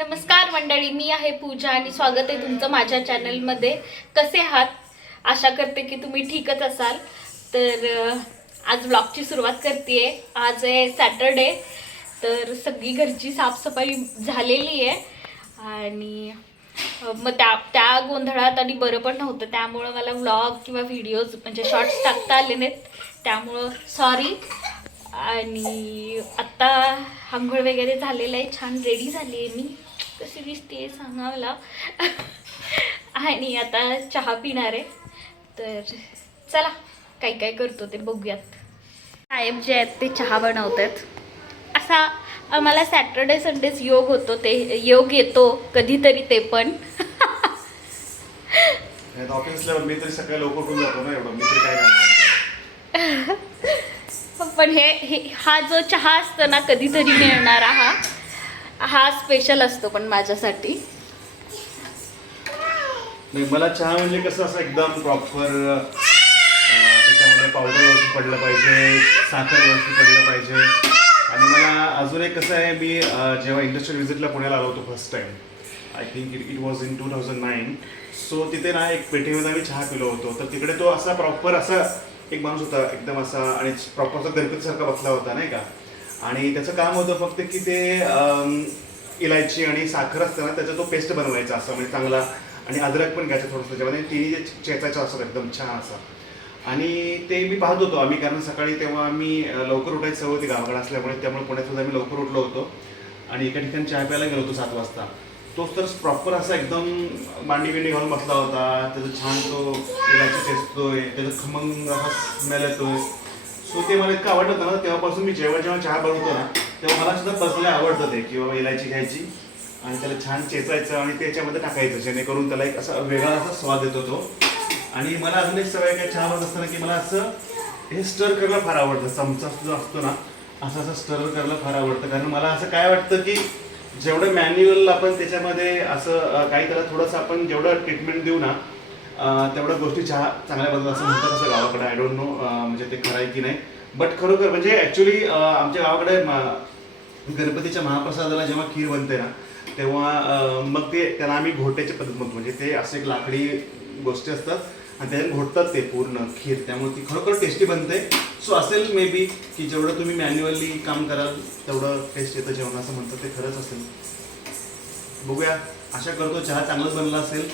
नमस्कार मंडळी, मी आहे पूजा आणि स्वागत आहे तुमचं माझ्या चॅनलमध्ये. कसे आहात? आशा करते की तुम्ही ठीकच असाल. तर आज व्लॉगची सुरुवात करते. आज आहे सॅटरडे, तर सगळी घरची साफसफाई झालेली आहे आणि मग त्या गोंधळात आणि बरं पण नव्हतं, त्यामुळं मला व्लॉग किंवा व्हिडिओज म्हणजे शॉर्ट्स टाकता आले नाहीत, त्यामुळं सॉरी. आणि आत्ता आंघोळ वगैरे झालेलं आहे, छान रेडी झाली आहे मी. कशी दिसते सांगा मला. आणि आता चहा पिणार आहे. तर चला काय काय करतो ते बघूयात. साहेब जे आहेत ते चहा बनवत आहेत. असा आम्हाला सॅटर्डे संडेज योग होतो, ते योग येतो कधीतरी, ते पण ऑफिसला मी तरी सकाळी लवकर उठून जातो ना, एवढं मी तरी काय करणार. पण हा जो चहा असतो ना कधीतरी मिळणारा, हा स्पेशल असतो पण माझ्यासाठी. नाही, मला चहा म्हणजे कसं असं एकदम प्रॉपर, त्याच्यामध्ये पावडर व्यवस्थित पडलं पाहिजे, साखर व्यवस्थित पडलं पाहिजे. आणि मला अजून एक कसं आहे, मी जेव्हा इंडस्ट्रियल व्हिजिटला पुण्याला आलो होतो first time, I think it was in 2009. So तिथे ना एक पेठेमध्ये आम्ही चहा पिलो होतो. तर तिकडे तो असा प्रॉपर असा एक माणूस होता, एकदम असा, आणि प्रॉपर असा गणपतीसारखा बसला होता नाही का. आणि त्याचं काम होतं फक्त की ते इलायची आणि साखर असतं ना, त्याचा तो पेस्ट बनवायचा असं, म्हणजे चांगला. आणि अद्रक पण घ्यायचं थोडंसं त्याच्यामध्ये, तिन्ही जे चेचायचं असं एकदम छान असं. आणि ते मी पाहत होतो आम्ही, कारण सकाळी तेव्हा आम्ही लवकर उठायची सवय होती गावाकडे असल्यामुळे, त्यामुळे पुण्यात सुद्धा आम्ही लवकर उठलो होतो. आणि एका ठिकाणी चहा प्यायला गेलो होतो 7 वाजता. तोच तर प्रॉपर असा एकदम मांडी बिंडी घालून बसला होता. त्याचं छान तो इलायची टेचतोय, त्याचं खमंग असा स्मेल येतोय. सो ते मला इतकं आवडतं ना, तेव्हापासून मी जेव्हा चहा बनवतो ना, तेव्हा मला सुद्धा पर्सनली आवडतं ते, की बाबा इलायची घ्यायची आणि त्याला छान चेचायचं आणि त्याच्यामध्ये टाकायचं, जेणेकरून त्याला एक असा वेगळा असा स्वाद येतो तो. आणि मला अजून एक सवय काय, चहा बनवत असताना की मला असं हे स्टर करायला फार आवडतं. चमचा जो असतो ना, असं स्टर करायला फार आवडतं. कारण मला असं काय वाटतं की जेवढं मॅन्युअल आपण त्याच्यामध्ये असं काही त्याला थोडंसं आपण जेवढं ट्रीटमेंट देऊ ना, तेवढ्या गोष्टी चहा चांगल्या बनतात असं म्हणतात असं गावाकडे. आय डोंट नो म्हणजे ते खरं आहे की नाही, बट खरोखर म्हणजे ॲक्च्युली आमच्या गावाकडे गणपतीच्या महाप्रसादाला जेव्हा खीर बनते ना, तेव्हा मग ते त्याला आम्ही घोट्याची पद्धत म्हणतो. म्हणजे ते असे एक लाकडी गोष्टी असतात आणि त्याला घोटतात ते पूर्ण खीर, त्यामुळे ती खरोखर टेस्टी बनते. सो असेल मे बी की जेवढं तुम्ही मॅन्युअली काम कराल तेवढं टेस्ट येतं जेवण, असं म्हणतात, ते खरंच असेल. बघूया, आशा करतो चहा चांगलंच बनला असेल.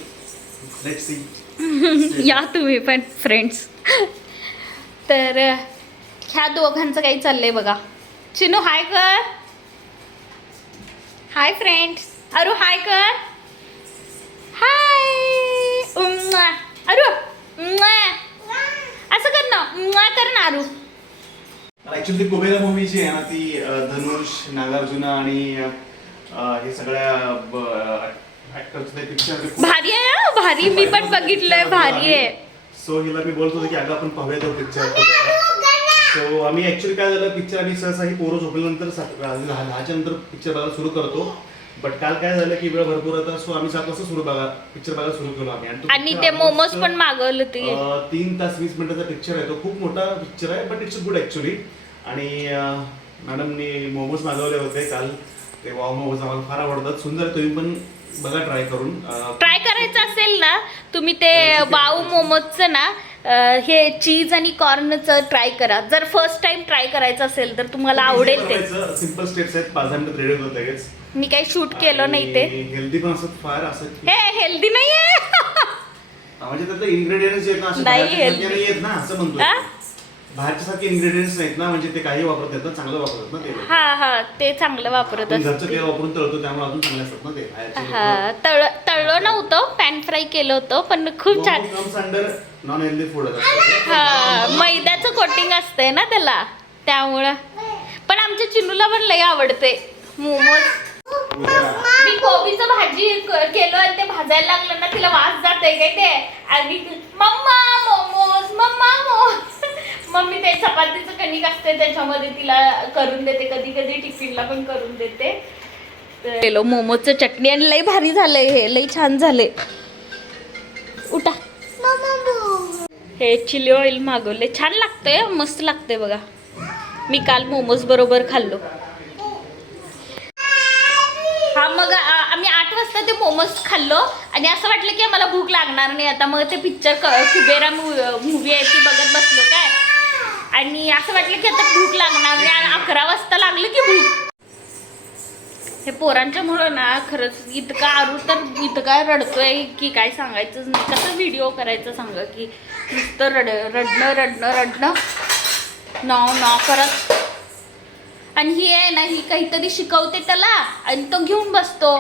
Let's see. या तुम्ही पण फ्रेंड्स. तर ह्या दोघांचं काही चाललंय बघा. चिनू हाय कर. Hi friends. अरू हाय कर. हाय. अरू असं कर ना, कर ना अरू. ऍक्च्युली ती कुबेरा मूवी जी आहे ना, ती धनुष, नागार्जुना आणि हे सगळ्या ऍक्टर्सचे पिक्चर भारी आहे हा, भारी. मी पण बघितलंय, भारी आहे. सो हिला मी बोलत होतो की अगं आपण पाहूया तो पिक्चर. सो आम्ही ऍक्च्युली काय झालं, पिक्चर आम्ही सहसा ही पोरं झोपल्यानंतर 10च्या नंतर पिक्चर बघायला सुरू करतो. बट काल काय झालं की वेळ भरपूर होता, सो आम्ही 7 वाजता पिक्चर बघायला सुरू केलो आम्ही. आणि ते मोमोज पण मागवलं ते. 3 तास 20 मिनिटाचा पिक्चर आहे तो. खूप मोठा पिक्चर आहे, बट इट्स गुड ऍक्च्युली. आणि मॅडमनी मोमोज मागवले होते काल. ते वाव मोमोज आम्हाला फार आवडतात. सुंदर, तुम्ही पण बघा ट्राय करून. ट्राय करायचं असेल ना तुम्ही ते वाव मोमोजचं ना, हे चीज आणि कॉर्नचं ट्राय करा. जर फर्स्ट टाइम ट्राय करायचं असेल तर तुम्हाला आवडेल ते. सिंपल स्टेप्स आहेत, 5 मिनिटात रेडी होतात लगेच. मी काही शूट केलं नाही ते. हेल्दी पण असत फार असं. हे हेल्दी नाहीये. म्हणजे त्यातले इन्ग्रेडियंट्स आहेत ना, असे नाही आहेत ना, असं म्हणतो. बाहेरच्या सारखे इन्ग्रेडियंट्स नाहीत ना, म्हणजे ते काही वापरतात ना, चांगलं वापरतात ना ते. हा ते चांगलं वापरत घरचं तेल वापरून तळतो, त्यामुळे अजून चांगले असतात ना ते. हा तळलं नव्हतं, पॅन फ्राय केलं होतं, पण खूप छान. Under non healthy food. हा, मैद्याचं कोटिंग असतंय ना त्याला, त्यामुळं. पण आमच्या चिनूला पण लय आवडते मोमोज. मी कोबीचं भाजी केलं आणि ते भाजायला लागलं ना, तिला वास जाते काय ते. आणि mamma momos, mamma momos. Mummy ते चपातीचं कणिक असते त्याच्यामध्ये तिला करून देते, कधी कधी टिफिनला पण करून देते. केलो मोमोजचं चटणी आणि लय भारी झालंय हे, लय छान झाले. उठा. हे चिली ऑइल मागवले, छान लागतंय, मस्त लागतंय बघा. मी काल मोमोज बरोबर खाल्लो. हा मग आम्ही वाजता ते मोमोज खाल्लो आणि असं वाटलं की आम्हाला भूक लागणार नाही आता. मग ते पिक्चर कुबेरा मूवी आहे ती बघत बसलो काय, आणि असं वाटलं की आता भूक लागणार नाही आणि 11 वाजता लागलं की भूक. हे पोरांच्यामुळं ना खरंच इतका आरू तर इतका रडतोय की काय सांगायचंच नाही. कसं व्हिडिओ करायचं सांगा की नुसतं रडणं रडणं रडणं नॉ करत. आणि ही आहे ना, ही काहीतरी शिकवते त्याला आणि तो घेऊन बसतो.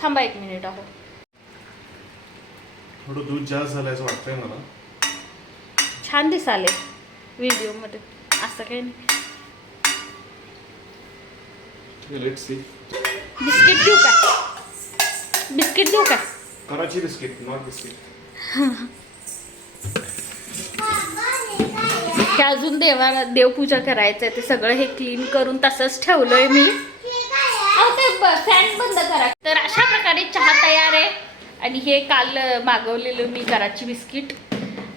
थांबा 1 मिनिट आहो. थोडं दूध जास्त झालं असं वाटतंय मला. छान दिसाले व्हिडिओमध्ये, असं काही नाही. Let's see. बिस्किट देऊ का? बिस्किट देऊ का? कराची बिस्किट, नॉट बिस्किट. हे अजून देवपूजा करायचं आहे, ते सगळं हे क्लीन करून तसंच ठेवलंय मी. ते फॅन बंद करा. तर अशा प्रकारे चहा तयार आहे. आणि हे काल मागवलेलं मी कराची बिस्किट,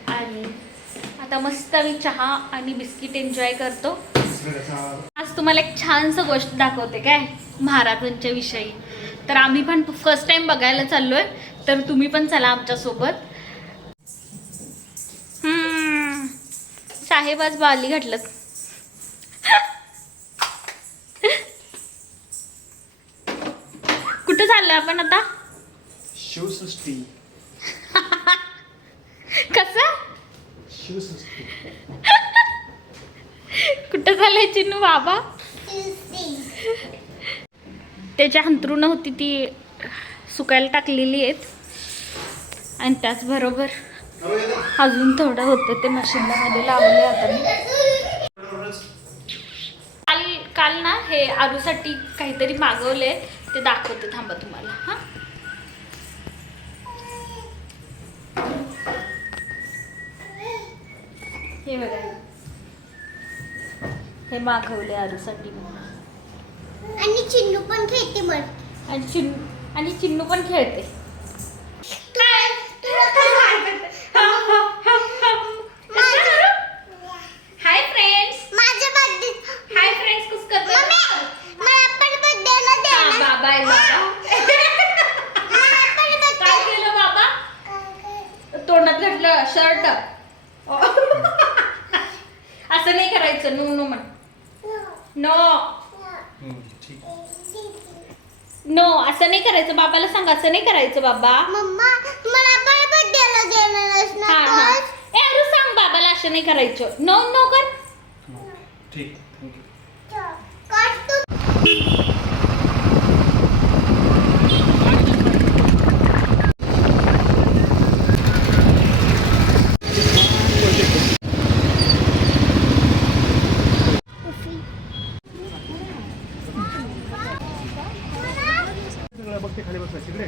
आणि आता मस्त मी चहा आणि बिस्किट एन्जॉय करतो. आज तुम्हाला एक छानसं गोष्ट दाखवते काय महाराजांच्या विषयी. तर आम्ही पण फर्स्ट टाइम बघायला चाललोय, तर तुम्ही पण चला आमच्यासोबत. साहेब आज बाली घातलं. कुठं चाललोय आपण आता? शिवसृष्टी. कसं? शिवसृष्टी. कुठं चाललंय चिन्नू बाबा? त्याच्या अंथरुणं होती ती सुकायला टाकलेली आहेत, आणि त्याचबरोबर अजून थोडं होतं ते मशीनला मध्ये लावले आता मी. काल ना हे आरूसाठी काहीतरी मागवले, ते दाखवते थांबा तुम्हाला. हा, हे बघा, हे मागवले आरूसाठी. आणि चिन्नू पण खेळते मग. आणि चिन्नू पण खेळते. Hi friends. माझ्या बर्थडे हाय फ्रेंड्स. कुछ करते मला पण बर्थडेला दे ना. बाबा आहे बाबा. काय केलं बाबा? तोंडात घातलं शर्ट. असं नाही करायचं. नो नो म्हण. नो नो, असं नाही करायचं. बाबाला सांग असं नाही करायचं बाबा. मम्मा मला पण बर्थडेला देणारस ना. हा हा. ए अरू सांग बाबाला असं नाही करायचं. नो नो कर. ठीक. काट तू. बघते खाली बसला तिकडे.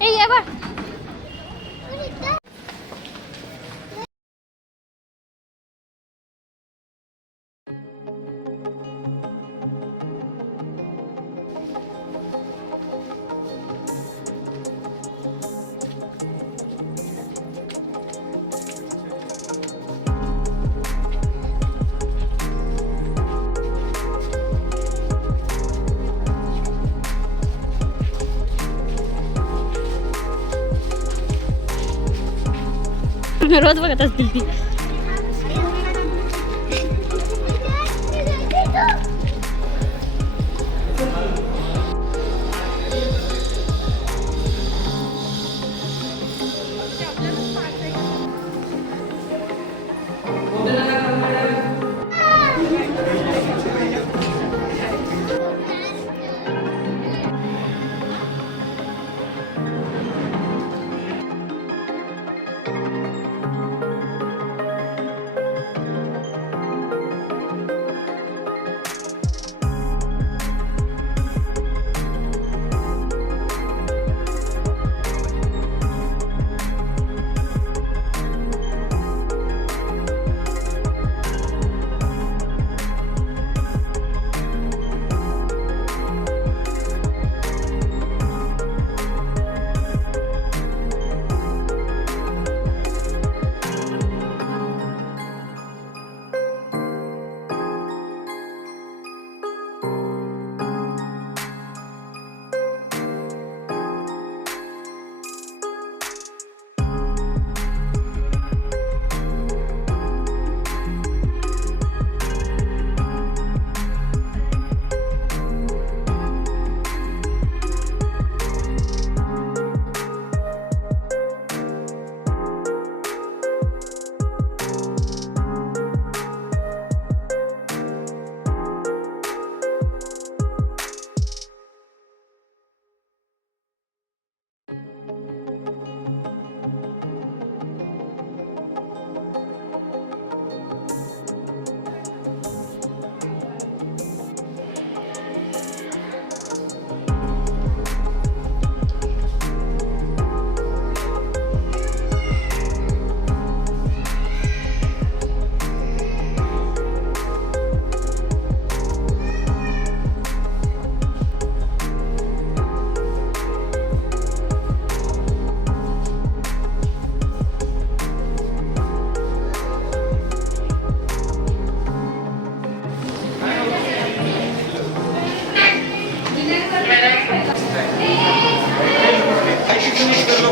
ए ये बा. रोज बघत असतील ती.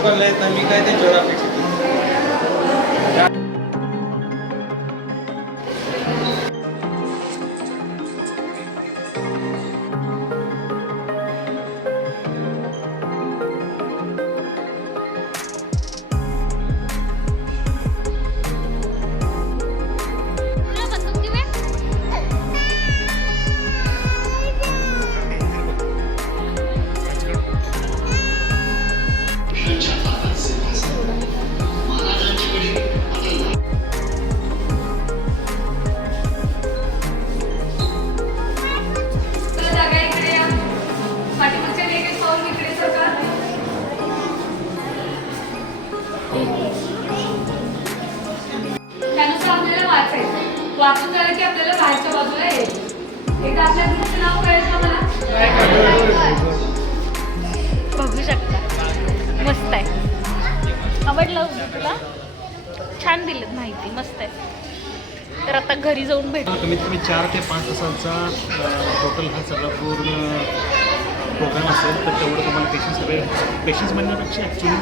लोकांना येत नाही, मी काय त्यांच्यावर अपेक्षा केली. त्यानुसार आपल्याला वाचायचं. वाचून झालं की आपल्याला बाहेरच्या बाजूला यायचं. एकदा आपल्या ग्रुपचं नाव कळेल मला. बघू शकता, मस्त आहे. आवडलं तुला? छान दिलं माहिती, मस्त आहे. तर आता घरी जाऊन भेटू. कमीत कमी 4 ते 5 तासांचा टोटल हा सगळा पूर्ण प्रोग्राम असेल. तर तेवढं तुम्हाला पेशन्स हवे. पेशन्स म्हणण्यापेक्षा ॲक्च्युली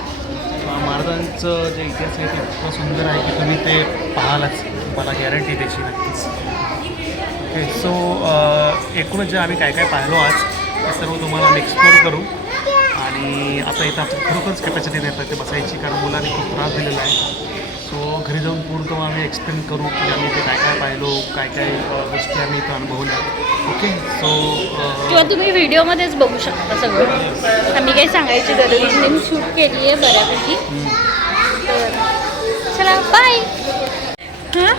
महाराजांचं जे इतिहास आहे ते इतकं सुंदर आहे की तुम्ही ते पाहालच. मला गॅरंटी त्याची नक्कीच. ओके, सो एकूणच जे आम्ही काय काय पाहिलो आज ते सर्व तुम्हाला एक्सप्लोर करू. आणि आता इथं आमचं खरोखरच कॅपॅसिटी नाही ते बसायची, कारण मुलांनी खूप त्रास दिलेला आहे. सो घरी जाऊन पूर्ण आम्ही एक्सप्लेन करू की आम्ही ते काय काय पाहिलो, काय काय गोष्टी आम्ही इथं अनुभवल्या. ओके, सो किंवा तुम्ही व्हिडिओमध्येच बघू शकता सगळं. आम्ही काही सांगायची गरज नाही, मी शूट केली आहे बऱ्यापैकी. तर चला बाय. हां,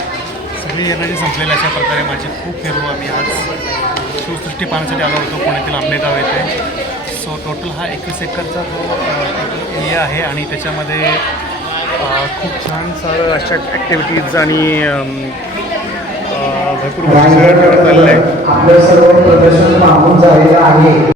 सगळी एनर्जी संपलेली अशा प्रकारे माझी खूप फिरलो आम्ही आज. शिवसृष्टी पाहण्यासाठी आलो होतो पुण्यातील आंबेगाव येथे. सो टोटल हा 21 एकरचा जो एरिया आहे आणि त्याच्यामध्ये खूप छान सारं अशा ॲक्टिव्हिटीज आणि भरपूर गोष्टी सगळं ठेवण्यात आलेलं आहे. आपलं सर्व प्रदर्शन थांबून झालेलं आहे.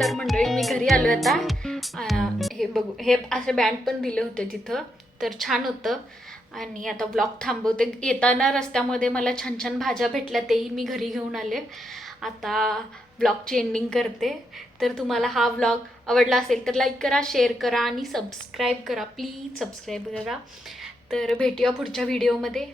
तर मंडळी मी घरी आलो आता. हे बघू, हे असे बँड पण दिले होते तिथं, तर छान होतं. आणि आता ब्लॉग थांबवते. येताना रस्त्यामध्ये मला छान छान भाज्या भेटल्या, तेही मी घरी घेऊन आले. आता ब्लॉगची एंडिंग करते. तर तुम्हाला हा ब्लॉग आवडला असेल तर लाईक करा, शेअर करा आणि सबस्क्राईब करा. प्लीज सबस्क्राईब करा. तर भेटूया पुढच्या व्हिडिओमध्ये.